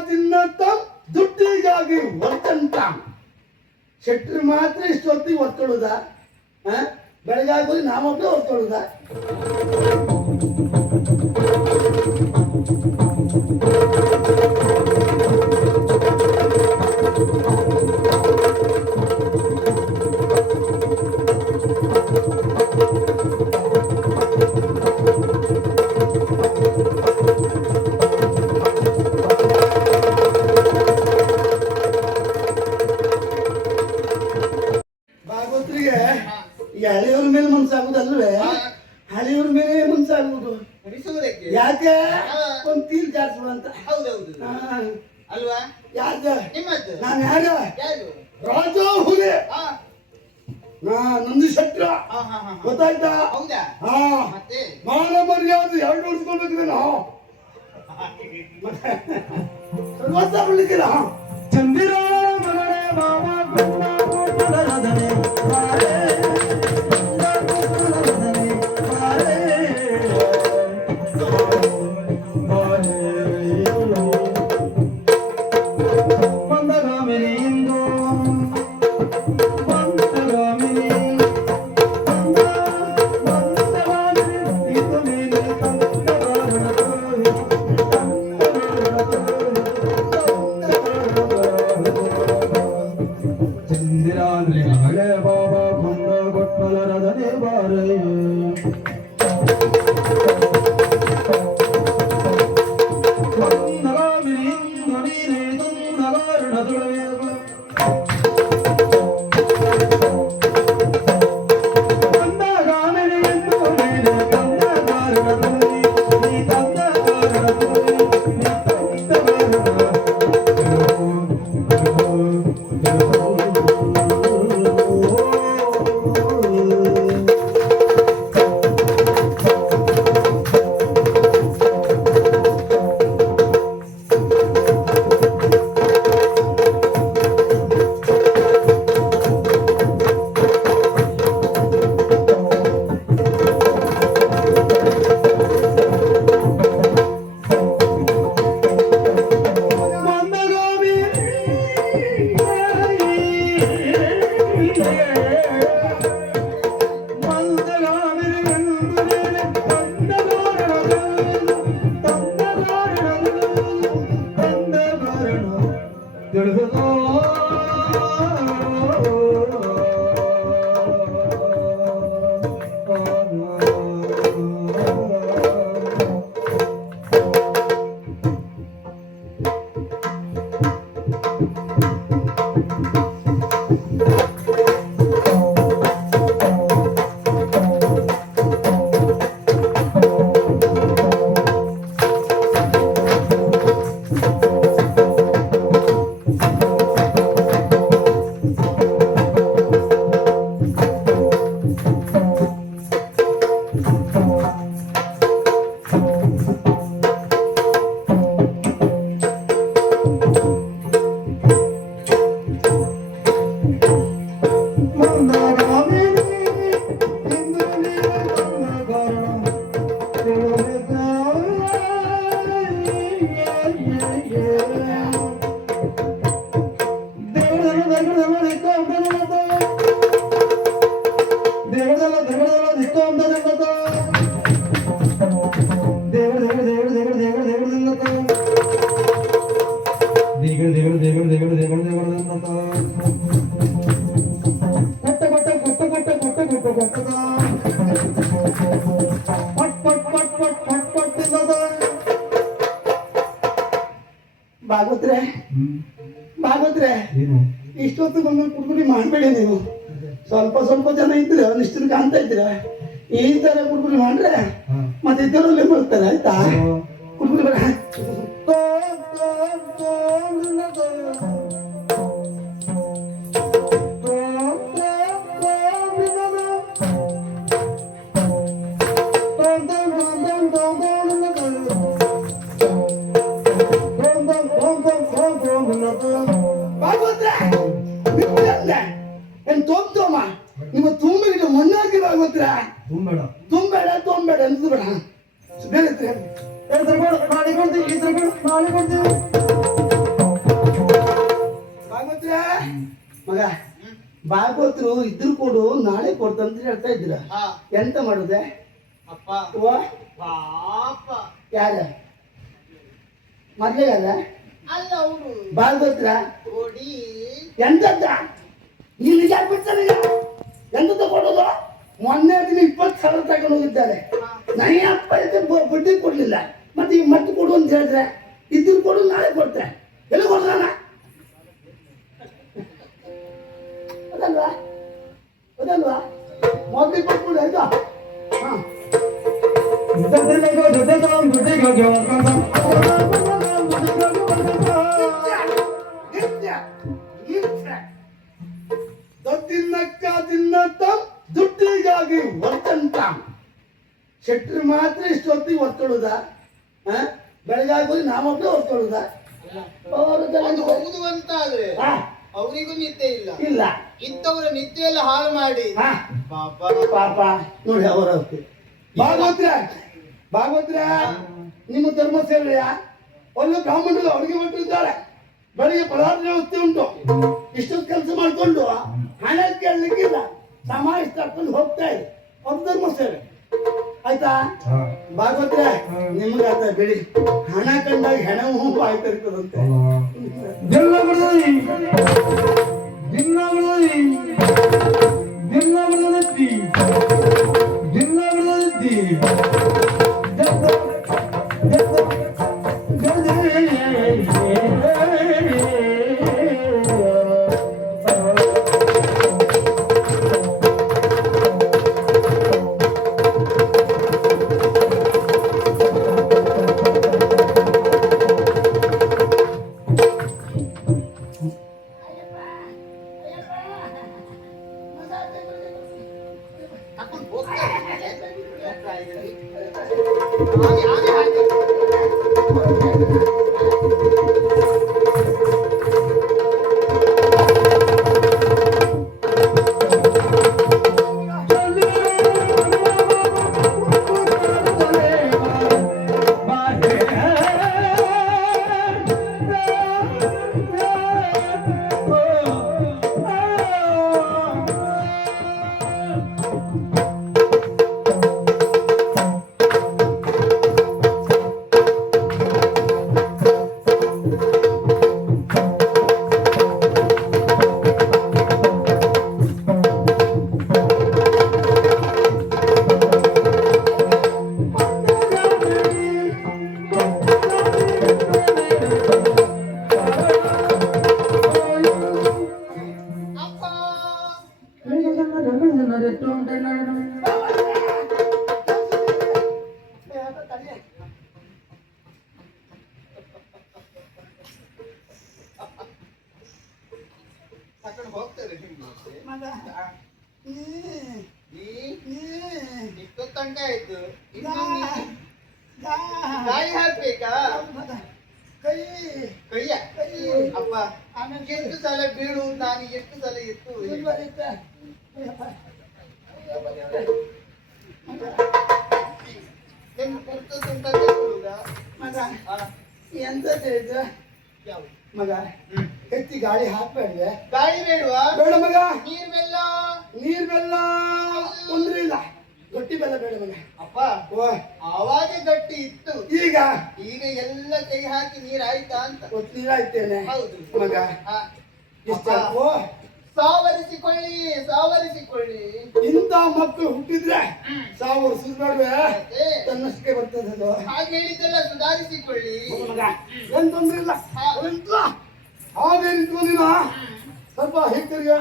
ತಿನ್ನತ್ತ ದುಡ್ಡಿಗಾಗಿ ವರ್ತಂತ ಶೆಟ್ರು ಮಾತ್ರ ಇಷ್ಟೊತ್ತಿಗೆ ಒತ್ಕೊಳ್ಳುದ ಬೆಳಗಾಗೋದು ನಾವೊಬ್ಬರೇ ಒತ್ಕೊಳ್ಳುದ ಹಳೆಯವ್ರ ಮೇಲೆ ಮನ್ಸಾಗುದಲ್ವೇ ಹಳೆಯವ್ರ ಮೇಲೆ ಮನ್ಸಾಗುವುದು ಯಾಕೆ ಒಂದ್ ತೀರ್ ಜಾಸ್ತಿ ಅಂತ ಅಲ್ವಾ ಯಾಕೆ ನಾನು ಯಾರ ರಾಜ ಹುಲಿ ನಂದಿ ಶೆಟ್ರ ಗೊತ್ತಾಯ್ತಾ ಮಾನ ಮರ್ಯಾದೆ ಎರಡು ಉಳಿಸ್ಕೊಳ್ಬೇಕಿದೆ ನಾವು ಗೊತ್ತಾಗ್ಲಿಕ್ಕಿಲ್ಲ ಚಂದಿರ ಮಗನೇ ಬಾಬಾ ಭಾಗವತ್ರೆ ಭಾಗವತ್ರೆ ಇಷ್ಟೊತ್ತು ಬಂದು ಕುಡ್ಕುಡಿ ಮಾಡಬೇಡಿ ನೀವು. ಸ್ವಲ್ಪ ಸ್ವಲ್ಪ ಜನ ಇದ್ರೆ ನಿಷ್ಠರು ಕಾಣ್ತಾ ಇದ್ದೀರ. ಈ ತರ ಕುಡ್ಕುಡಿ ಮಾಡ್ರೆ ಮತ್ತೆ ಇದ್ದರಲ್ಲಿ ಬರ್ತಾರೆ. ಆಯ್ತಾ ಕುಡ್ಕುಡಿ ಬರ ನಿಮ್ಮ ತೋಮ ನಿಮ್ಮ ತುಂಬ ಮಣ್ಣಾಕಿ ಭಾಗವತ್ರ ತುಂಬಬೇಡ ತುಂಬಬೇಡ ತೊಂಬೇಡ ಅಂತ ಬೇಡ ಬೇರೆ ಭಾಗವತ್ರ ಮಗ ಭಾಗವತರು ಇದ್ರು ಕೊಡು ನಾಳೆ ಕೊಡ್ತಂತ ಹೇಳ್ತಾ ಇದ್ದೀರ ಹಾ ಎಂತ ಮಾಡುದೆ ಅಪ್ಪ ಓ ಪಾಪ ಯಾರ ಮೊದ್ಲೇ ಅಲ್ಲ ಅಲ್ಲ ಅವರು ಭಾಗವತ್ರ ಕೊಡಿ ಎಂತದ್ದ ನೀನು ನಿಜ ಬಿಡ್ತಾನೆ ಎಂತದ ಕೊಡೋದು ಮೊನ್ನೆ ದಿನ 20,000 ತಗೊಂಡು ಹೋಗಿದ್ದಾರೆ ನನಗೆ ಅಪ್ಪ ಬಡ್ಡಿ ಕೊಡ್ಲಿಲ್ಲ ಮತ್ತೆ ಈಗ ಮತ್ತೆ ಕೊಡು ಅಂತ ಹೇಳಿದ್ರೆ ಇದ್ರು ಕೊಡು ನಾಳೆ ಕೊಡ್ತೆ ಎಲ್ಲಿ ಕೊಡ್ತಾನ ಅದಲ್ವಾ ಅದಲ್ವಾ ಮೊದಲು ಕೊಟ್ಬಿಡು ಆಯ್ತಾ ಹಾ ದುಡ್ಡಿಗಾಗಿ ವರ್ತಂತ ಶೆಟ್ರು ಮಾತ್ರ ಇಷ್ಟೊತ್ತಿಗೆ ಒತ್ಕೊಳ್ಳುದ ಬೆಳಗಾಗೋದು ನಾವೊಬ್ಬರೇ ಒತ್ಕೊಳ್ಳುದ ಅದು ಹೌದು ಅಂತ ಆದ್ರೆ ಅವರಿಗೂ ನಿದ್ದೆ ಇಲ್ಲ ಇಲ್ಲ ಇದ್ದವರ ನಿದ್ದೆ ಎಲ್ಲ ಹಾಳು ಮಾಡಿ ಪಾಪ ಪಾಪ ನೋಡಿ ಅವರ ಭಾಗವತ್ರ ನಿಮ್ಮ ಧರ್ಮ ಸೇವೆಯ ಒಳ್ಳೆ ಬ್ರಾಹ್ಮಣರು ಅಡುಗೆ ಭಟ್ರಿದ್ದಾರೆ ಬೆಳಿಗ್ಗೆ ಪದಾರ್ಥ ವ್ಯವಸ್ಥೆ ಉಂಟು ಇಷ್ಟೊಂದು ಕೆಲಸ ಮಾಡ್ಕೊಂಡು ಹಣ ಕೇಳಲಿಕ್ಕಿಲ್ಲ ಸಮಾಜ ತಕ್ಕೊಂಡು ಹೋಗ್ತಾ ಇದೆ ಅದು ಧರ್ಮ ಸೇವೆ ಆಯ್ತಾ ಭಾಗವತ್ರ ನಿಮ್ಗೆ ಆತ ಬಿಡಿ ಹಣ ಕಂಡಾಗ ಹೆಣವು ಆಯ್ತಿರ್ತದಂತೆ ತಕೊಂಡು ಹೋಗ್ತಾರೆ ಹಾಗೆ ಹಾಗೆ ಹಾಗೆ ತಕೊಂಡು ಹೋಗ್ತಾರೆ ಇಷ್ಟು ತನಕ ಆಯ್ತು ಗಾಳಿ ಹಾಕ್ಬೇಕಾ ಕೈಯ ಅಪ್ಪ ಎಷ್ಟು ಸಲ ಬೀಳು ನಾನು ಎಷ್ಟು ಸಲ ಎತ್ತು ಎಂತ ಹೇಳಿದ್ರ ಮಗ ಎತ್ತಿ ಗಾಳಿ ಹಾಕ್ಬೇಡ್ವೆ ಗಾಳಿ ಬೇಡವಾ ಬೇಡ ಮಗ ನೀರ್ ಬೆಲ್ಲ ನೀರ್ ಬೆಲ್ಲ ತೊಂದ್ರೆ ಇಲ್ಲ ಗಟ್ಟಿ ಬೆಲ್ಲ ಬೇಡ ಮಗ ಅಪ್ಪ ಆವಾಗ ಗಟ್ಟಿ ಇತ್ತು ಈಗ ಈಗ ಎಲ್ಲ ಕೈ ಹಾಕಿ ನೀರ್ ಆಯ್ತಾ ಅಂತ ನೀರಾಯ್ತೇನೆ ಹೌದು ಮಗ ಇಷ್ಟ ಸಾವರಿಸಿಕೊಳ್ಳಿ ಸಾವರಿಸಿಕೊಳ್ಳಿ ಇಂಥ ಮಕ್ಕಳು ಹುಟ್ಟಿದ್ರೆ ಸಾವಿರ ಸುಧಾಡುವೆ ತನ್ನಷ್ಟಕ್ಕೆ ಬರ್ತದೆ ಅದು ಹಾಗೆ ಹೇಳಿದ್ದೆಲ್ಲ ಸುಧಾರಿಸಿಕೊಳ್ಳಿ ಮಗ ಏನ್ ತೊಂದ್ರೆ ಇಲ್ಲ ಹಾಗೆ ನಿಂತ್ಕೊ ನೀನು ಸ್ವಲ್ಪ ಹೀಗ್ ತಿರ್ಗ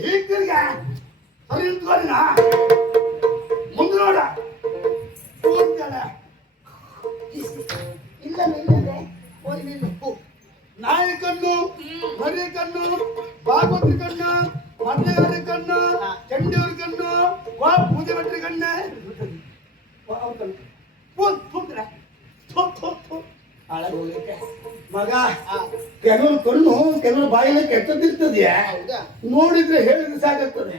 ಹೀಗ್ ತಿರ್ಗ ಸರಿ ನಿಂತ್ಕೊ ನೀನು ಮುಂದೆ ನೋಡ ಇಲ್ಲ ನಿಲ್ಲದೆ ಹೋಗಿ ನಿಲ್ಲು ನಾಯಿ ಕಣ್ಣು ಮರಿ ಕಣ್ಣು ಭಾಗವತಿ ಕಣ್ಣು ಮದ್ಲೆಯವರ ಕಣ್ಣು ಚಂಡಿಯವರ ಕಣ್ಣು ಪೂಜೆ ಭಟ್ರಿ ಕಣ್ಣೆ ಮಗ ಕೆಲವರು ಕಣ್ಣು ಕೆಲವರು ಬಾಯಿನ ಕೆಟ್ಟದಿರ್ತದೆಯಾ, ಹೌದಾ? ನೋಡಿದ್ರೆ ಹೇಳಿದ್ರೆ ಸಾಕಾಗ್ತದೆ,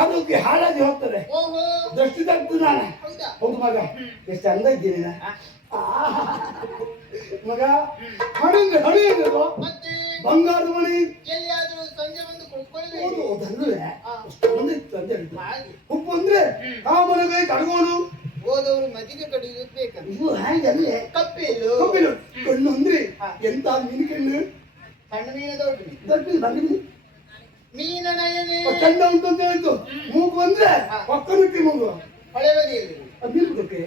ಆರೋಗ್ಯ ಹಾಳಾಗಿ ಹೋಗ್ತದೆ, ಓಹೋ, ದೃಷ್ಟಿ ತಗ್ತು ನಾನು. ಹೌದಾ? ಹೌದು ಮಗ, ಎಷ್ಟು ಚಂದ ಇದ್ದೀನಿ ನಾ. ಆ, ಮಗ ಹಣಿಂದು ಹಣಿ ಏನದು ಮತ್ತೆ ಬಂಗಾರದ ಮಣಿ. ಎಲ್ಲಿಯಾದ್ರೂ ಸಂಜೆ ಬಂದು ಹೌದು ಕುತ್ಕೊಳ್ಬೇಕು. ಅದಲ್ಲೇ ಆ, ಅಷ್ಟೊಂದು ಇತ್ತು ಅಂತ ಹೇಳಿದ್ರು. ಹಾಗೆ ಉಪ್ಪು ಅಂದ್ರೆ ಕಾಮನಗೈ ಕಡಗೋನು. ಹೋದವರು ಮಜ್ಜಿಗೆ ಕಡಿಯೋದು ಬೇಕಂತ. ಇದು ಹಾಗೆ ಅಲ್ಲೇ ಕಪ್ಪಿಲ್ಲು ಕಬ್ಬಿನ ಕಣ್ಣು ಅಂದ್ರೆ ಹಾ. ಎಂತ ಮೀನು ಕಣ್ಣು, ಸಣ್ಣ ಮೀನು ದೊಡ್ಡ ಮೀನು. ದೊಡ್ಡ ಬಂದಿನಿ ಮೀನ ನಯನೆ ಚಂದ ಉಂಟು ಅಂತ ಹೇಳಿತು. ಮೂಗು ಅಂದ್ರೆ ಹಾ. ಪಕ್ಕನಕ್ಕೆ ಮೂಗು ಹೊಳೆ ಬದಿಯಲ್ಲಿ ಅದು ನಿಲ್ಬೇಕೆ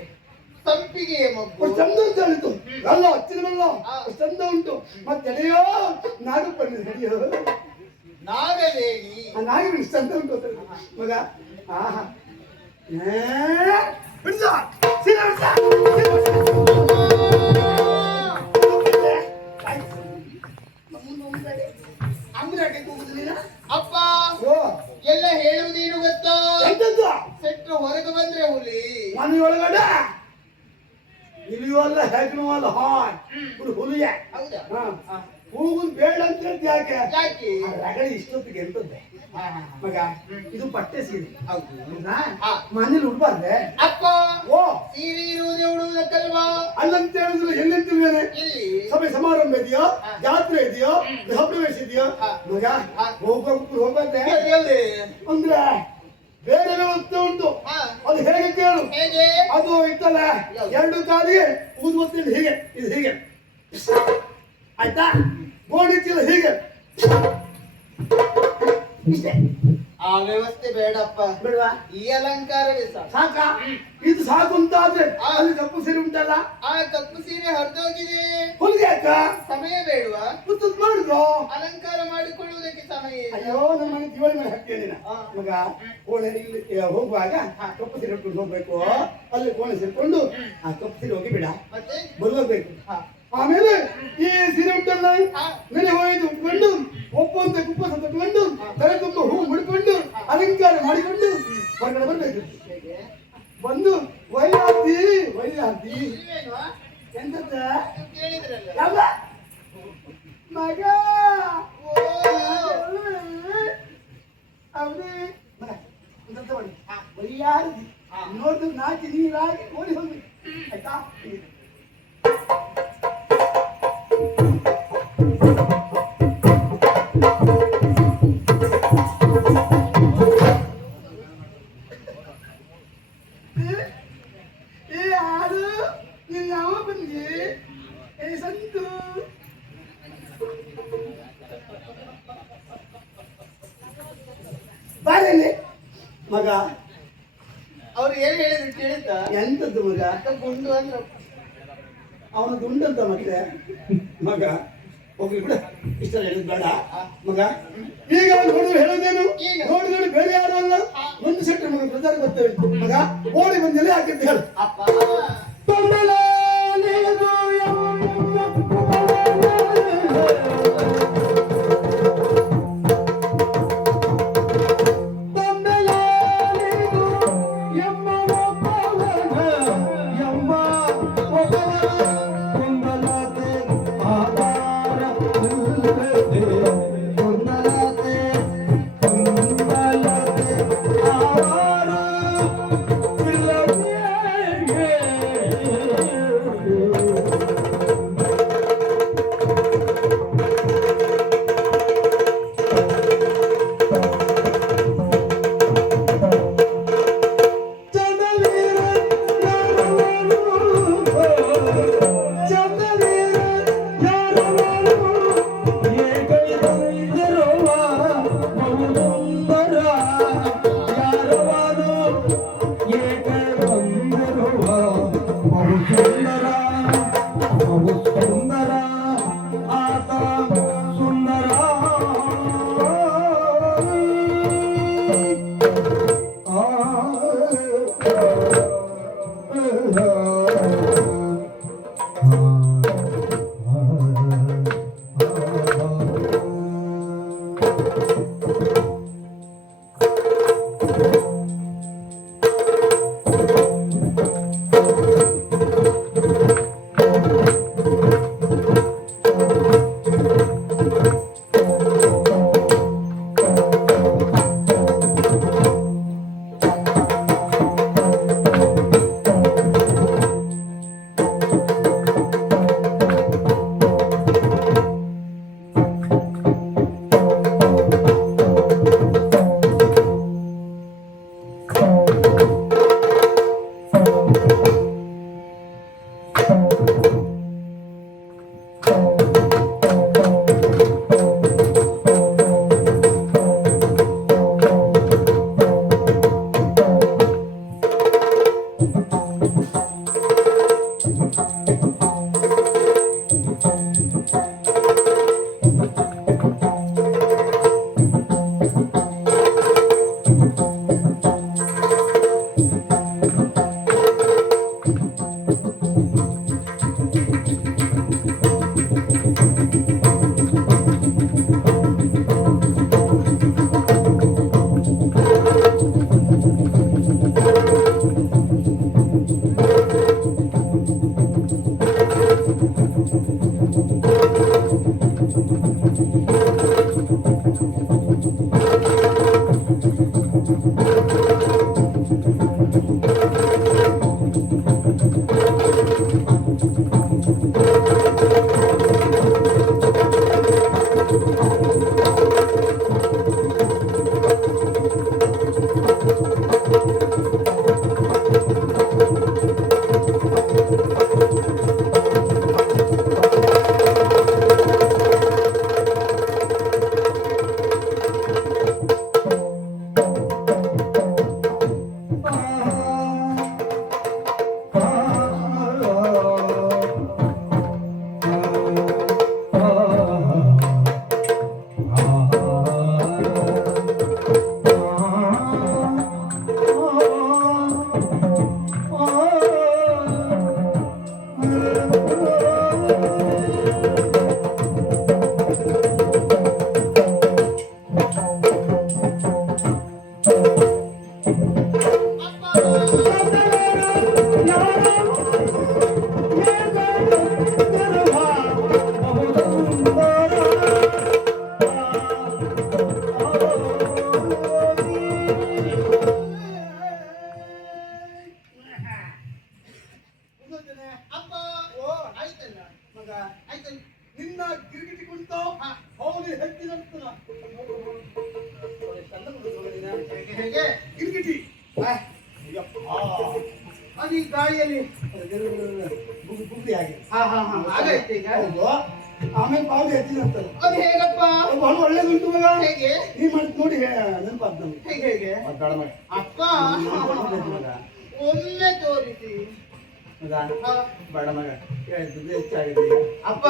ಸಂಪಿಗೆಯ ಮಗ್ಗು. ಚಂದ ಅಂತ ಹೇಳಿತು. ಅಲ್ಲ ಹಚ್ಚಿದ ಬಲ್ಲ ಹಾ. ಚಂದ ಉಂಟು. ಮತ್ತೆ ಎಲೆಯೋ ನಾಗಪ್ಪಣ್ಣಿ ನಡೆಯೋ ನಾಗವೇಣಿ ಆ ನಾಗಿ ಚಂದ ಉಂಟು ಅಂತ ಹೇಳಿತು. ಮಗ ಆಹಾ ಬಿಡ್ಸ ಸೀರೆ ಬಿಡ್ಸ, ಸೀರೆ ಬಿಡ್ಸ. ಅಂಬ್ರಾಟೆ ಕೂಗುದಿಲ್ಲ. ಅಪ್ಪ ಓ ಎಲ್ಲ ಹೇಳುವುದೇನು ಗೊತ್ತೋ? ಎಂತದ್ದು ಸೆಟ್ರು ಹೊರಗೆ ಬಂದ್ರೆ ಹುಲಿ, ಮನೆಯೊಳಗಡೆ ಇಲ್ಲಿಯಲ್ಲ ಹೆಗ್ನವಲ್ಲ ಹಾಯ್ ಹುಲಿಯ ಹೌದಾ? ಹಾ. ಕೂಗುದು ಬೇಡ ಅಂತ ಹೇಳ್ತಿ ಯಾಕೆ? ಯಾಕೆ? ಆ ರಗಳೆ ಇಷ್ಟೊತ್ತಿಗೆ ಎಂತದ್ದೆ ಹಾ, ಹಾ, ಹಾ. ಮಗ, ಇದು ಪಟ್ಟೆ ಸೀರೆ ಹೌದು. ಹೌದಾ? ಹಾ. ಮನೇಲಿ ಉಡ್ಬಾರ್ದೆ. ಅಪ್ಪ ಓ ಸೀರೆ ಇರುವುದು ಉಡುವುದಕ್ಕಲ್ವಾ? ಅಲ್ಲಂತ ಹೇಳಿದ್ರೆ ಎಲ್ಲೆಂತಿರುವೇನೆ? ಇಲ್ಲಿ ಸಭೆ ಸಮಾರಂಭ ಇದೆಯೋ, ಹಾ. ಜಾತ್ರೆ ಇದೆಯೋ, ಗೃಹ ಪ್ರವೇಶ ಇದೆಯೋ? ಹಾ. ಮಗ ಹಾ. ಹೋಗ್ಬಾರ್ದೆ ಎಲ್ಲಿ? ಅಂದ್ರೆ ಬೇರೆ ವ್ಯವಸ್ಥೆ ಉಂಟು. ಹಾ. ಅದು ಹೇಗೆ ಕೇಳು? ಹೇಗೆ? ಅದು ಇತ್ತಲ್ಲ, ಎರಡು ಕಾಲಿಗೆ ಊದುವತ್ತಿನ ಹೀಗೆ, ಇದು ಹೀಗೆ ಆಯ್ತಾ, ಗೋಣಿಚೀಲ ಹೀಗೆ ಇಷ್ಟೇ. ಆ ವ್ಯವಸ್ಥೆ ಬೇಡಪ್ಪ, ಬಿಡುವ ಈ ಅಲಂಕಾರವೇ ಸಾಕು. ಸಾಕ? ಇದು ಸಾಕು ಅಂತ ಆದ್ರೆ ಅಲ್ಲಿ ಕಪ್ಪು ಸೀರೆ ಉಂಟಲ್ಲ, ಆ ಕಪ್ಪು ಸೀರೆ ಹರಿದೋಗಿದೆ. ಹೊಲಿಗೆ ಯಾಕ ಸಮಯ ಬೇಡವಾ? ಮುತ್ತದ್ ಮಾಡುದು. ಅಲಂಕಾರ ಮಾಡಿಕೊಳ್ಳುವುದಕ್ಕೆ ಸಮಯ ಇಲ್ಲ. ಅಯ್ಯೋ ನನ್ನ ಮನೆ ಜೀವನ ಮೇಲೆ ಹಾಕ್ತೇನೆ ನೀನು. ಹಾ. ಮಗ ಕೋಣೆ ಇಲ್ಲಿ ಹೋಗುವಾಗ ಕಪ್ಪು ಸೀರೆ ಉಟ್ಕೊಂಡು ಹೋಗ್ಬೇಕು. ಅಲ್ಲಿ ಕೋಣೆ ಸೇರ್ಕೊಂಡು ಆ ಕಪ್ಪು ಸೀರೆ ಹೋಗಿ ಬಿಡ ಮತ್ತೆ ಬರುವಾಗಬೇಕು. ಹಾ. ಆಮೇಲೆ ಈ ಸೀರೆ ಉಂಟಲ್ಲ ಹಾ. ಮೇಲೆ ಹೋಯ್ದು ಉಟ್ಕೊಂಡು ಒಪ್ಪಂತ ಕುಪ್ಪಸ ತಗೊಂಡು ತಲೆ ತುಂಬ ಹೂ ಮುಡ್ಕೊಂಡು ಅಲಂಕಾರ ಮಾಡಿಕೊಂಡು ಹೊರಗಡೆ ಬರ್ಬೇಕು. ಹೇಗೆ? ಬಂದು ವೈರಾತಿ ವೈರಾತಿ ಇಲ್ವೇನ್ವಾ? ಎಂತದ ನೀವು ಕೇಳಿದ್ರಲ್ಲ. ಎಲ್ಲ ಮಗ ಓ, ಅವನೇ ಮಗ ಎಂತ ಮಾಡಿ ವೈರಾತಿ ನೋಡಿದ್ರೆ ನಾಚಿ ನೀರಾಗಿ ಓಡಿ ಹೋಗ್ಬೇಕು ಆಯ್ತಾ. ಏ ಆರು ನೀನ್ ಯಾವ ಬಂದಿ? ಏ ಸಂತು ಬಾರೇನೆ ಮಗ. ಅವ್ರು ಏನ್ ಹೇಳಿದ್ರು ಕೇಳಿದ್ದ? ಎಂತದ್ದು ಮಗ? ಗುಂಡು ಅಂದ್ರ ಅವನು ದುಂಡಂತ ಮತ್ತೆ ಮಗ ಹೋಗ್ಲಿ ಬಿಡ, ಇಷ್ಟ ಹೇಳಿದ್ ಬೇಡ ಮಗ. ಈಗ ನೋಡಿದ್ರೆ ಹೇಳೋದೇನು? ಏನು? ನೋಡಿದ್ರೆ ಬೇರೆ ಯಾರು ಅಲ್ಲ, ಒಂದು ಸೆಟ್ ಮಗ ಪ್ರಚಾರ ಬರ್ತೇವೆ ಮಗ. ಓಡಿ ಬಂದೆಲೆ ಹಾಕಿದ್ದು ಹೇಳು. ಅಪ್ಪ ಅಪ್ಪ ಓ ಆಯ್ತಲ್ಲ ಮಗ ಆಯ್ತಲ್ಲ ನಿನ್ನ ಗಿರಿಗಿಟಿ ಕುಂತು ಅವನು ಹೆಚ್ಚಿದಂತನ ಹೇಗೆ ಗಿರಿಗಿಟಿ ಅದು ಈ ಗಾಳಿಯಲ್ಲಿ ಬುದ್ಧಿ ಆಗಿ ಹಾಗಾಯ್ತು ಈಗ ಹೌದು ಆಮೇಲೆ ಪಾವತಿ ಹೆಚ್ಚಿದಂತಲ್ಲ ಅದು ಹೇಗಪ್ಪ ಬಹಳ ಒಳ್ಳೇದುಂಟು ಮಗ ಹೇಗೆ ನೀ ಮಾಡಿ ನೋಡಿ ನೆನಪಾದ್ ನಮ್ಗೆ ಹೇಗೆ ಹೇಗೆ ಅಪ್ಪ ಮಗ ಒಮ್ಮೆ ತೋರಿಸಿ ಮಗ ಆ, ಬೇಡ ಮಗ ದುಡ್ಡು ಹೆಚ್ಚಾಗಿದೆ ಅಪ್ಪ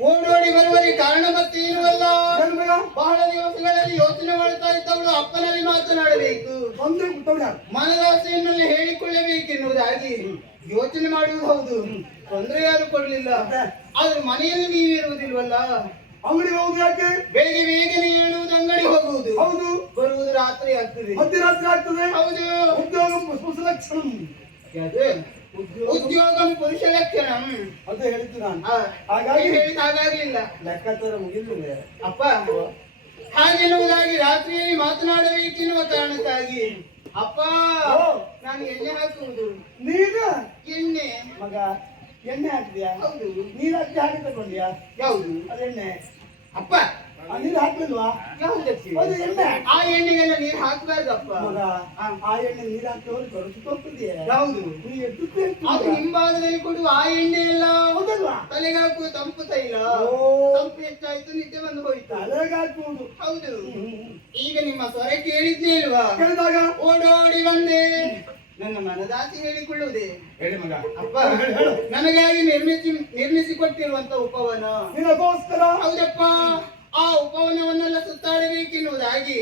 ಓಡೋಡಿ ಬರುವಲ್ಲಿ ಕಾರಣ ಮತ್ತೆ ಇರುವಲ್ಲ ಏನು ಮಗ ಬಹಳ ದಿವಸಗಳಲ್ಲಿ ಯೋಚನೆ ಮಾಡ್ತಾ ಇದ್ದವಳು ಅಪ್ಪನಲ್ಲಿ ಮಾತನಾಡಬೇಕು ಒಂದೇ ಕುಟ್ಟವ್ರು ಯಾರು ಮನದಾಸೆಯನ್ನೆಲ್ಲ ಹೇಳಿಕೊಳ್ಳಬೇಕೆನ್ನುವುದಾಗಿ ಯೋಚನೆ ಮಾಡುವುದು ಹೌದು ತೊಂದರೆ ಯಾರು ಕೊಡ್ಲಿಲ್ಲ ಆದ್ರೆ ಮನೆಯಲ್ಲಿ ನೀವಿರುವುದಿಲ್ವಲ್ಲ ಅಂಗಡಿಗೆ ಹೋಗುದು ಯಾಕೆ ಬೆಳಿಗ್ಗೆ ಬೇಗನೆ ಹೇಳುವುದು ಅಂಗಡಿ ಹೋಗುವುದು ಹೌದು ಬರುವುದು ರಾತ್ರಿ ಆಗ್ತದೆ ಮಧ್ಯರಾತ್ರಿ ಆಗ್ತದೆ ಹೌದು ಉದ್ಯೋಗ ಪುರುಷ ಲಕ್ಷಣ ಯಾವ್ದು? ಉದ್ಯೋಗಂ ಪುರುಷ ಲಕ್ಷಣ ಅದೇ ಹೇಳಿದ್ದು ನಾನು ಹಾಗಾಗಿ ಹಾಗಾಗಿ ಹೇಳಿದ ಹಾಗಾಗ್ಲಿಲ್ಲ ಲೆಕ್ಕಾಚಾರ ಮುಗಿದಿಲ್ಲ ಅಪ್ಪ ಹಾಗೆನ್ನುವುದಾಗಿ ರಾತ್ರಿಯಲ್ಲಿ ಮಾತನಾಡಬೇಕೆನ್ನುವ ಕಾರಣಕ್ಕಾಗಿ ಅಪ್ಪ ಓ. ನಾನು ಎಣ್ಣೆ ಹಾಕುವುದು ನೀನು ಎಣ್ಣೆ ಮಗ ಎಣ್ಣೆ ಹಾಕಿದ್ಯಾ ಹೌದು ನೀರು ಹಾಕಿ ಹಾಕಿ ತಗೊಂಡ್ಯಾ ಯಾವುದು ಅದು ಎಣ್ಣೆ ಅಪ್ಪ ಆ ನೀರು ಹಾಕ್ಲಿಲ್ವಾ ಯಾವುದಕ್ಕೆ ಅದು ಎಣ್ಣೆ ಆ ಎಣ್ಣೆಗೆಲ್ಲ ನೀರು ಹಾಕಬಾರ್ದಪ್ಪ ಮಗ ಆ ಎಣ್ಣೆ ನೀರು ಹಾಕಿ ಹೋಗಿ ಸುತ್ತೋಗ್ತದೆಯಾ ಯಾವುದು ನೀ ಎದ್ದು ಅದು ಹಿಂಭಾಗದಲ್ಲಿ ಕೊಡುವ ಆ ಎಣ್ಣೆ ಎಲ್ಲ ಹೌದಲ್ವಾ ತಲೆಗೆ ಹಾಕುವ ತಂಪು ತೈಲ ಓ. ತಂಪು ಹೆಚ್ಚಾಯ್ತು ನಿದ್ದೆ ಬಂದು ಹೋಯ್ತು ತಲೆಗೆ ಹಾಕುವುದು ಹೌದು ಈಗ ನಿಮ್ಮ ಸ್ವರ ಕೇಳಿದ್ನೇ ಇಲ್ವಾ ಕೇಳಿದಾಗ ಓಡೋಡಿ ಬಂದೆ ನನ್ನ ಮನದಾಸೆ ಹೇಳಿಕೊಳ್ಳುವುದೇ ಹೇಳಿ ಮಗ ಅಪ್ಪ ನನಗಾಗಿ ನಿರ್ಮಿಸಿಕೊಟ್ಟಿರುವಂತ ಉಪವನ ನಿನಗೋಸ್ಕರ ಹೌದಪ್ಪ ಆ ಉಪವನವನ್ನೆಲ್ಲ ಸುತ್ತಾಡಬೇಕೆನ್ನುವುದಾಗಿ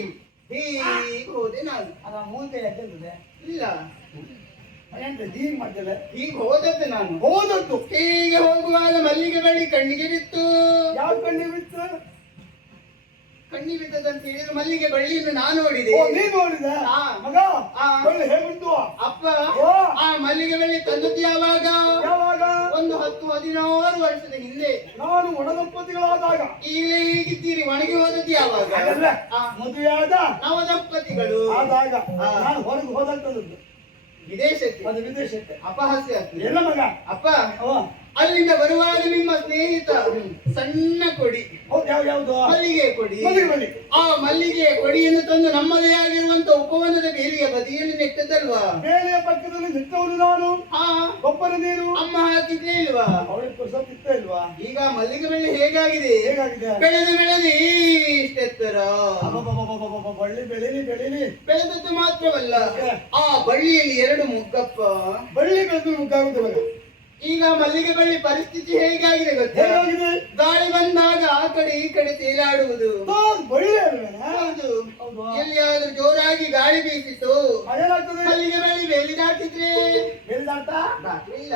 ಹೀಗೆ ಹೋದೆ ನಾನು ಅದ ಮೂಂತೆ ಯಾಕೆಂದ್ರೆ ಇಲ್ಲ ಎಂತ ಹೀಗೆ ಮಾಡ್ತೇವೆ ಹೀಗೆ ಹೋದದ್ದು ನಾನು ಹೋದದ್ದು ಹೀಗೆ ಹೋಗುವಾಗ ಮಲ್ಲಿಗೆ ಬಳ್ಳಿ ಕಣ್ಣಿಗೆ ಬಿತ್ತು ಯಾವ ಕಣ್ಣಿ ಬಿತ್ತು ಕಣ್ಣಿಗೆ ಬಿದ್ದದಂತ ಹೇಳಿದ್ರೆ ಮಲ್ಲಿಗೆ ಬಳ್ಳಿಯನ್ನು ನಾನು ನೋಡಿದೆ ಓ ನೀ ನೋಡಿದ ಆ. ಮಗ ಆ. ಒಳ್ಳೆ ಹೇಗುಂಟು ಅಪ್ಪ ಓ. ಆ ಮಲ್ಲಿಗೆ ಬಳ್ಳಿ ತಂದದ್ದು ಯಾವಾಗ ಯಾವಾಗ ಒಂದು 10-16 ವರ್ಷದ ಹಿಂದೆ ನಾನು ಒಣದಂಪತಿಗಳಾದಾಗ ಈಗಲೇ ಹೀಗಿದ್ದೀರಿ ಒಣಗಿ ಹೋದದ್ದು ಯಾವಾಗ ಹಾಗಲ್ಲ ಆ, ಮದುವೆಯಾದ ನವದಂಪತಿಗಳು ಆದಾಗ ಆ. ನಾನು ಹೊರಗೆ ಹೋದಂತದ್ದು ವಿದೇಶಕ್ಕೆ ಅದು ವಿದೇಶಕ್ಕೆ ಅಪಹಾಸ್ಯ ಆಗ್ತದೆ ಎಲ್ಲ ಮಗ ಅಪ್ಪ ಅವ ಅಲ್ಲಿಂದ ಬರುವಾಗ ನಿಮ್ಮ ಸ್ನೇಹಿತ ಸಣ್ಣ ಕೊಡಿ ಹೌದು ಯಾವ್ದು ಮಲ್ಲಿಗೆ ಕೊಡಿ ಮಲ್ಲಿಗೆ ಬಳ್ಳಿ ಆ ಮಲ್ಲಿಗೆ ಕೊಡಿಯನ್ನು ತಂದು ನಮ್ಮದೇ ಆಗಿರುವಂತ ಉಪವನದ ಬೇಲಿಯ ಬದಿಯಲ್ಲಿ ನೆಟ್ಟದಲ್ವಾ ಬೇರೆಯ ಪಕ್ಕದಲ್ಲಿ ನಿಂತವನು ನಾನು ಹಾ ಗೊಬ್ಬರ ನೀರು ಅಮ್ಮ ಹಾಕಿದ್ಲೇ ಇಲ್ವಾ ಅವಳಿಗೆ ಪುರುಷ ಇತ್ತ ಇಲ್ವಾ ಈಗ ಮಲ್ಲಿಗೆ ಬಳ್ಳಿ ಹೇಗಾಗಿದೆ ಹೇಗಾಗಿದೆ ಬೆಳೆದು ಇಷ್ಟೆತ್ತರ ಅಬ್ಬಬ್ಬಬ್ಬಬ್ಬಬ್ಬ, ಬಳ್ಳಿ ಬೆಳೀಲಿ ಬೆಳೀಲಿ ಬೆಳೆದದ್ದು ಮಾತ್ರವಲ್ಲ ಆ ಬಳ್ಳಿಯಲ್ಲಿ 2 ಮುಗ್ಗಪ್ಪ ಬಳ್ಳಿ ಬೆಳೆದು ಮುಗ್ಗಾಗುದು ಮಗ ಈಗ ಮಲ್ಲಿಗೆ ಬಳ್ಳಿ ಪರಿಸ್ಥಿತಿ ಹೇಗಾಗಿದೆ ಗೊತ್ತಾ ಹೇಗಾಗಿದೆ ಗಾಳಿ ಬಂದಾಗ ಆ ಕಡೆ ಈ ಕಡೆ ತೇಲಾಡುವುದು ಬಳ್ಳಿ ಅಲ್ವೇನಾ? ಹೌದು ಹೌದು ಎಲ್ಲಿಯಾದ್ರೂ ಜೋರಾಗಿ ಗಾಳಿ ಬೀಸಿತು ಅದೇನಾಗ್ತದೆ ಮಲ್ಲಿಗೆ ಬಳ್ಳಿ ಬೇಲಿ ದಾಟಿದ್ರೆ ಬೆಳೆದಾಟ ದಾಟಲಿಲ್ಲ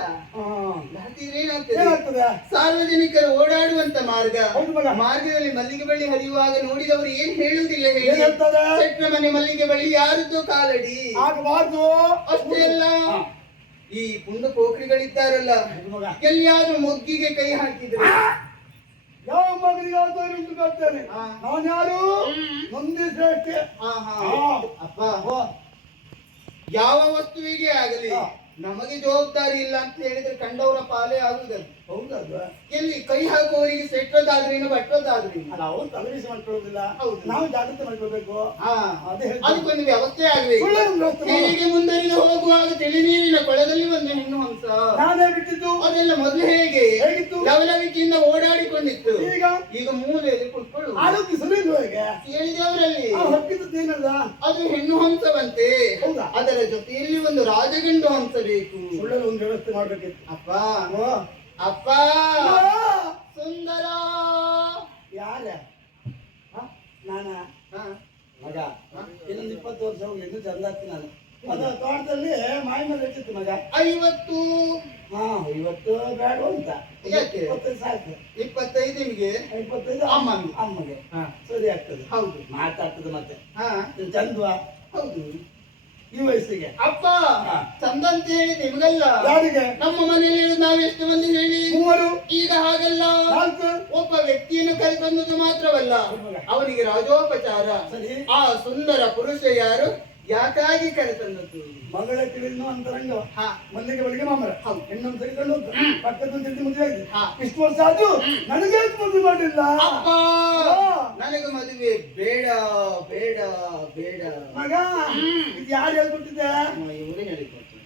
ದಾಟಿದ್ರೆ ಏನಾಗ್ತದೆ ಏನಾಗ್ತದೆ ಸಾರ್ವಜನಿಕರು ಓಡಾಡುವಂತ ಮಾರ್ಗ ಹೌದು ಮಗ ಮಾರ್ಗದಲ್ಲಿ ಮಲ್ಲಿಗೆ ಬಳ್ಳಿ ಹರಿಯುವಾಗ ನೋಡಿದವರು ಏನ್ ಹೇಳುವುದಿಲ್ಲ ಏನ್ ಹೇಳಿ ಹೇಳ್ತದೆ ಶೆಟ್ರ ಮನೆ ಮಲ್ಲಿಗೆ ಬಳ್ಳಿ ಯಾರದ್ದು ಕಾಲಡಿ ಆಗಬಾರ್ದು ಅಷ್ಟೇ ಅಲ್ಲ ಈ ಪುಂಡ ಪೋಖ್ರಿಗಳಿದ್ದಾರಲ್ಲ ಹೌದು ಮಗ ಎಲ್ಲಿಯಾದ್ರೂ ಮೊಗ್ಗಿಗೆ ಕೈ ಹಾಕಿದ್ರೆ ಯಾವ ಮಗನಿಗಾದರೂ ಉಂಟು ಕಾಡ್ತೇನೆ. ಹಾ. ನಾನು ಯಾರು ನೊಂದಿದ್ರೆ ಅಷ್ಟೇ. ಹಾ ಹಾ ಹಾ. ಅಪ್ಪ ಯಾವ ವಸ್ತುವಿಗೆ ಆಗಲಿ ಹಾ. ನಮಗೆ ಜವಾಬ್ದಾರಿ ಇಲ್ಲ ಅಂತ ಹೇಳಿದ್ರೆ ಕಂಡವರ ಪಾಲೇ ಆಗುವುದಲ್ಲ. ಹೌದಲ್ವಾ? ಎಲ್ಲಿ ಕೈ ಹಾಕುವವರಿಗೆ ಸೆಟ್ಟದಾದ್ರೇನು ಬಟ್ಟದಾದ್ರೇನು. ಅಲ್ಲ ಅವ್ರು ತಲೆಬಿಸಿ ಮಾಡ್ಕೊಳ್ಳೋದಿಲ್ಲ. ಹೌದು. ನಾವು ಜಾಗ್ರತೆ ಮಾಡ್ಕೊಳ್ಬೇಕು. ಹಾ ಅದೇ ಹೇಳ್ತೀನಿ. ಅದಕ್ಕೊಂದು ವ್ಯವಸ್ಥೆ ಆಗ್ಬೇಕು. ಒಳ್ಳೆ ಒಂದು ವ್ಯವಸ್ಥೆ ಮಾಡು. ಹೀಗೆ ಮುಂದರಿದು ಹೋಗುವಾಗ ತಿಳಿ ನೀರಿನ ಕೊಳದಲ್ಲಿ ಒಂದು ಹೆಣ್ಣು ಹಂಸ ನಾನೇ ಬಿಟ್ಟಿದ್ದು. ಅದೆಲ್ಲ ಮೊದಲು ಹೇಗೆ ಹೇಗಿತ್ತು? ಲವಲವಿಕೆಯಿಂದ ಓಡಾಡಿಕೊಂಡಿತ್ತು. ಈಗ ಈಗ ಮೂಲೆಯಲ್ಲಿ ಕುತ್ಕೊಳ್ಳು. ಆರೋಗ್ಯ ಸರಿ ಇಲ್ವಾ ಈಗ? ಕೇಳಿದವರಲ್ಲಿ ಹೊಕ್ಕಿದ್ದು ಏನಲ್ಲ? ಅದು ಹೆಣ್ಣು ಹಂಸವಂತೆ. ಹೌದಾ? ಅದರ ಜೊತೆಯಲ್ಲಿ ಒಂದು ರಾಜಗಂಡು ಹಂಸ ಬೇಕು. ಒಳ್ಳೆ ಒಂದು ವ್ಯವಸ್ಥೆ ಮಾಡ್ಬೇಕಿತ್ತು. ಅಪ್ಪ ಓ. ಅಪ್ಪ ಸುಂದರ ಯಾರ? ನಾನ ಹಾ. ಮಗ ಇನ್ನೊಂದು 20 ವರ್ಷ ಹೋಗಿ ಇನ್ನೂ ಚಂದ ಆಗ್ತೀನಿ ನಾನು. ಅದು ತೋಟದಲ್ಲಿ ಮಾಯ ಮೇಲೆ ಇಟ್ಟಿತ್ತು ಮಗ. 50 ಹಾ 50 ಬೇಡ ಅಂತ. ಯಾಕೆ? 25 ಸಾಕು. 25 ನಿಮ್ಗೆ 25 ಅಮ್ಮನಿಗೆ. ಅಮ್ಮಗೆ ಹಾ. ಸರಿ ಆಗ್ತದೆ. ಹೌದು. ಮಾತಾಡ್ತದೆ ಮತ್ತೆ. ಹಾ ಇದು ಚಂದ್ವಾ ಹೌದು. ಈ ವಯಸ್ಸಿಗೆ. ಅಪ್ಪ ಹಾ. ಚಂದ ಅಂತ ಹೇಳಿ ನಿಮ್ಗಲ್ಲ. ಯಾರಿಗೆ? ನಮ್ಮ ಮನೆಯಲ್ಲಿ ನಾವು ಎಷ್ಟು ಮಂದಿ ಹೇಳಿ. 3 ಈಗ ಹಾಗಲ್ಲ. 4 ಒಬ್ಬ ವ್ಯಕ್ತಿಯನ್ನು ಕರೆತಂದುದು ಮಾತ್ರವಲ್ಲ, ಅವನಿಗೆ ರಾಜೋಪಚಾರ. ಸರಿ. ಆ ಸುಂದರ ಪುರುಷ ಯಾರು, ಯಾಕಾಗಿ ಕರೆತಂದದ್ದು? ಮಗಳ ತಿಳಿದ್ನು ಅಂತರಂಗ ಹಾ. ಮಲ್ಲಿಗೆ ಬಳಿಗೆ ಮಾಮರ ಹೌದು. ಹೆಣ್ಣನ್ನು ತೆಗೆದುಕೊಂಡು ಹೋಗ್ತ ಪಕ್ಕದ ತಿಳಿದು ಮದುವೆ ಆಗಿದೆ. ಹಾ. ಇಷ್ಟು ವರ್ಷ ಆದ್ರೂ ನನಗೆ ಮದುವೆ ಮಾಡಿಲ್ಲ. ಅಪ್ಪ ನನಗೆ ಮದುವೆ ಬೇಡ ಬೇಡ ಬೇಡ. ಮಗ ಇದು ಯಾರು ಹೇಳ್ಕೊಟ್ಟಿದ್ದೆ? ಇವರೇ ಹೇಳಿಕೊಡ್ತಾರೆ.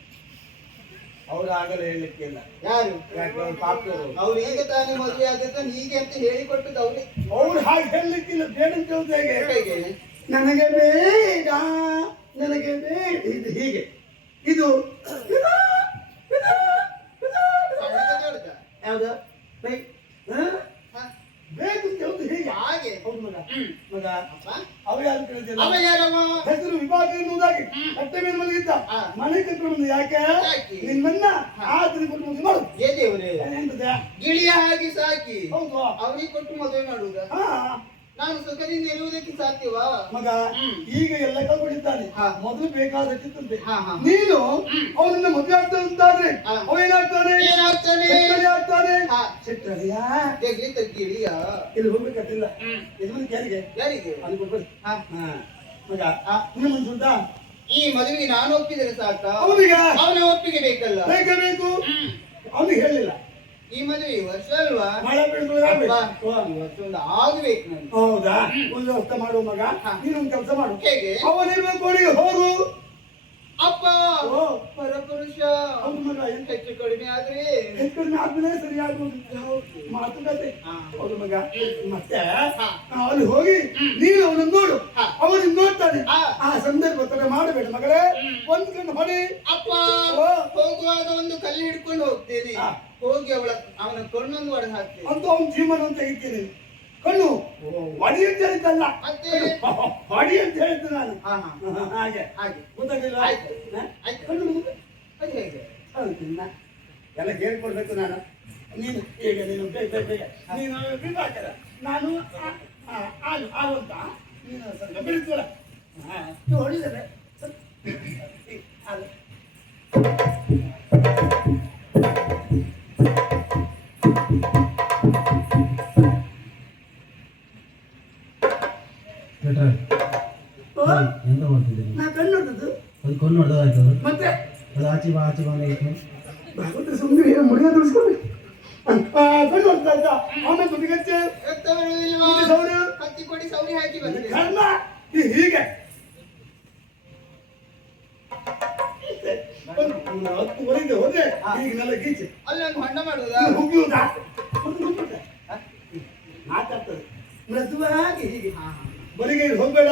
ಅವ್ರು ಆಗಲ್ಲ ಹೇಳಲಿಕ್ಕಿಲ್ಲ. ಯಾರು? ಯಾಕೆ ಪಾಪರು ಅವ್ರು ಈಗ ತಾನೇ ಮದುವೆ ಆದ ಹೀಗೆ ಅಂತ ಹೇಳಿಕೊಟ್ಟದ್ದು ಅವ್ರಿಗೆ. ಅವ್ರು ಹಾಗೆ ಹೇಳಲಿಕ್ಕಿಲ್ಲ. ಬೇಡ ಅಂತ ಹೇಳುದು ಹೇಗೆ? ಹೇಗೆ? ನನಗೆ ಬೇಡ ನನಗೆ ಬೇಡ ಇದು ಹೀಗೆ. ಇದು ಯಾವ್ದು ಹಾ. ಬೇಕು ಅಂತ ಹೇಳುದು ಹೀಗೆ. ಹಾಗೆ. ಹೌದು ಮಗ. ಮಗ ಅಪ್ಪ ಅವ ಯಾರು ಕೇಳಿದ್ದಿಲ್ಲ. ಅವ ಯಾರವ? ಹೆಸರು ವಿಭಾಗ ಎನ್ನುವುದಾಗಿ ಕಟ್ಟೆ ಮೇಲೆ ಮಲಗಿದ್ದ. ಹಾ. ಮನೆ ಕಟ್ಕೊಂಡು ಬಂದು ಯಾಕೆ? ಯಾಕೆ? ನಿನ್ನನ್ನ ಆತನ ಕೊಟ್ಟು ಮದುವೆ ಮಾಡು. ಏ ದೇವ್ರೆ, ಎಂತದೆ? ಗಿಳಿಯ ಹಾಗೆ ಸಾಕಿ ಹೌದು. ಅವನಿಗೆ ಕೊಟ್ಟು ಮದುವೆ ಮಾಡುವುದ? ಹಾ ನಾನು ಸುಖದಿಂದ ಇರುವುದಕ್ಕೆ ಸಾಧ್ಯವಾ? ಮಗ ಈಗ ಎಲ್ಲ ಕಳ್ಕೊಂಡಿದ್ದಾನೆ. ಹಾ. ಮೊದಲು ಬೇಕಾದಷ್ಟಿತ್ತಂತೆ. ಹಾ, ಹಾ. ನೀನು ಅವನನ್ನ ಮದುವೆ ಆಗ್ತಾನೆ ಅಂತಾದ್ರೆ ಹಾ. ಅವೇನಾಗ್ತಾನೆ? ಏನಾಗ್ತಾನೆ? ಶೆಟ್ಟಳಿ ಆಗ್ತಾನೆ. ಹಾ. ಶೆಟ್ಟಳಿಯಾ? ಗಿಳಿಯ ಇಲ್ಲಿ ಹೋಗ್ಬೇಕಂತಿಲ್ಲ. ಯಜಮಾನ್ ಯಾರಿಗೆ? ಯಾರಿಗೆ? ಅವ್ನಿಗೆ ಕೊಡ್ಬೇಡಿ. ಹಾ. ಹಾ. ಮಗ ಇನ್ನು ಮುಂಚೆ ಉಂಟಾ? ಈ ಮದುವೆಗೆ ನಾನು ಒಪ್ಪಿದರೆ ಸಾಕ? ಅವನಿಗೆ ಅವನ ಒಪ್ಪಿಗೆ ಬೇಕಲ್ಲ? ಬೇಕೇ ಬೇಕು. ಅವನಿಗೆ ಹೇಳಿಲ್ಲ. ಈ ಮದುವೆ ಈ ವರ್ಷ ಅಲ್ವಾ? ಮಳೆ ಬೀಳ್ತದೆ ಅಪ್ಪ, ಆಗ್ಬೇಕು. ಈ ವರ್ಷ ಒಂದು ಆಗ್ಬೇಕು ನನಗೆ. ಹೌದಾ? ಒಂದು ವ್ಯವಸ್ಥೆ ಮಾಡುವ ಮಗ. ಹಾ. ನೀನೊಂದು ಕೆಲಸ ಮಾಡು. ಹೇಗೆ? ಅವನಿರ್ಬೇಕು ಅವನಿಗೆ ಹೋಗು. ಅಪ್ಪ ಓ. ಪರಪುರುಷ ಹೌದು ಮಗ. ಎಂತ ಹೆಚ್ಚು ಕಡಿಮೆ ಆದ್ರೆ ಹೆಚ್ಚು ಕಡಿಮೆ ಆದ್ಮೇಲೆ ಸರಿಯಾಗುವುದು ಮಾತುಕತೆ. ಹಾ. ಹೌದು ಮಗ. ಮತ್ತೆ ಹಾ. ಅಲ್ಲಿ ಹೋಗಿ ನೀನು ಅವನನ್ನು ನೋಡು. ಹಾ. ಅವನಿಗೆ ನೋಡ್ತಾನೆ. ಹಾ. ಆ ಸಂದರ್ಭ ತರ ಮಾಡಬೇಡ ಮಗಳೇ. ಒಂದು ಕಣ್ಣು ಹೊಡಿ. ಅಪ್ಪ ಓ. ಹೋಗುವಾಗ ಒಂದು ಕಲ್ಲು ಹಿಡ್ಕೊಂಡು ಹೋಗ್ತೇನೆ. ಹಾ. ಹೋಗಿ ಅವನ ಕಣ್ಣೊಂದು ಒಡೆದು ಹಾಕ್ತೇನೆ. ಅಂತ ಅವನ ಜೀವನ ಅಂತ ತೆಗಿತೀನಿ. ಕಣ್ಣು ಹೊಡಿ ಅಂತ ಹೇಳಿದ್ದಲ್ಲ, ಮತ್ತೆ? ಹೊಡಿ ಅಂತ ಹೇಳಿದ್ದು ನಾನು. ಹಾ, ಹಾ. ಹಾಗೆ ಹಾಗೆ ಗೊತ್ತಾಗಿಲ್ಲ? ಆಯ್ತು. ಹಾ? ಆಯ್ತು. ಕಣ್ಣು ಮುಗಿದು ಅದು ಹೇಗೆ? ಹೌದಾ? ಎಲ್ಲ ಹೇಳ್ಕೊಡ್ಬೇಕು ನಾನು. ನೀನು ಈಗ ನೀನು ಬೇಗ ಬೇಗ ನೀನು ವಿಭಾಕರ, ನಾನು ಆಲು ಅಂತ ನೀನು ಸ್ವಲ್ಪ ಬೆಳೀತೀವಲ್ಲ. ನೀವು ಹೊಡಿದರೆ ಎಂತ ಮಾಡ್ತಿದ್ದೀರಿ? ನಾ ಕಣ್ಣು ನೋಡುದು ಅದು ಕೊಂಡು ಹೊಡೆದಾಯ್ತದ ಮತ್ತೆ ಅದು ಆಚೆ ಬಾ ಆಚೆ ಬಾ ಅಂತ ಭಾಗವತ ಸುಂದರಿ ಮುಡಿಯ ತುಳಿಸ್ಕೊಳ್ಬೇಕು. ಕಣ್ಣು ನೋಡ್ತಾ ಇದ್ದ ಆಮೇಲೆ ತುದಿಗಚ್ಚೆ ರಕ್ತ ಬರುವುದಿಲ್ವಾ? ಸೌರಿ ಕತ್ತಿ ಕೊಡಿ ಸೌರಿ ಹಾಕಿ ಬಂದ್ರೆ. ಕರ್ಮ ಹೀಗೆ 10 ಹೋದ್ರೆ ಈಗಿನೆಲ್ಲ ಗೀಚೆ ಅಲ್ಲೊಂದು ಹೊಂಡ ಮಾಡುವುದಾ? ಮುಗಿಯುವುದಾ? ಮಾತಾಡ್ತದೆ ಮೃದುವಾಗಿ ಹೀಗೆ. ಹಾ, ಹಾ. ಬರಿಗೆ ಹೋಗ್ಬೇಡ.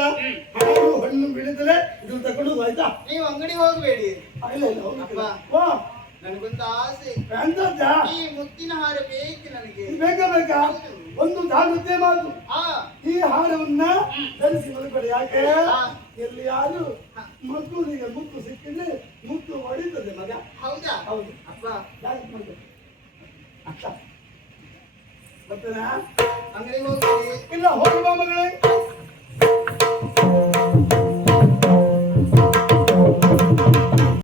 ಹಣ್ಣು ಹಣ್ಣು ಬೀಳಿದ್ರೆ ಇದು ತಗೊಂಡು ಹೋಗು, ಆಯ್ತಾ? ನೀವು ಅಂಗಡಿಗೆ ಹೋಗ್ಬೇಡಿ. ಇಲ್ಲ ಇಲ್ಲ ಹೋಗ್ಲಿಕ್ಕಿಲ್ಲ. ಅಪ್ಪ. ಓ ನನಗೊಂದು ಆಸೆ. ಎಂತದ್ದಾ? ಈ ಮುತ್ತಿನ ಹಾರ ಬೇಕು ನನಗೆ. ಇದು ಬೇಕಾ? ಒಂದು ಜಾಗೃತೆ ಮಾತು. ಹಾ. ಈ ಹಾರವನ್ನ ಧರಿಸಿ ಮಲಗಬೇಡ. ಯಾಕೆ? ಹಾ. ಎಲ್ಲಿ ಯಾರು ಮಕ್ಕಳಿಗೆ ಮುತ್ತು ಸಿಕ್ಕಿದ್ರೆ ಮುತ್ತು ಹೊಡಿತದೆ ಮಗ. ಹೌದಾ? ಹೌದು. ಅಪ್ಪ ಜಾಗ್ರತೆ ಮಾಡ್ಬೇಕು. ಅಕ್ಕ ಬರ್ತೇನಾ? ಅಂಗಡಿಗೆ ಹೋಗ್ಬೇಡಿ. ಇಲ್ಲ ಹೋಗುವ ಮಗಳೇ.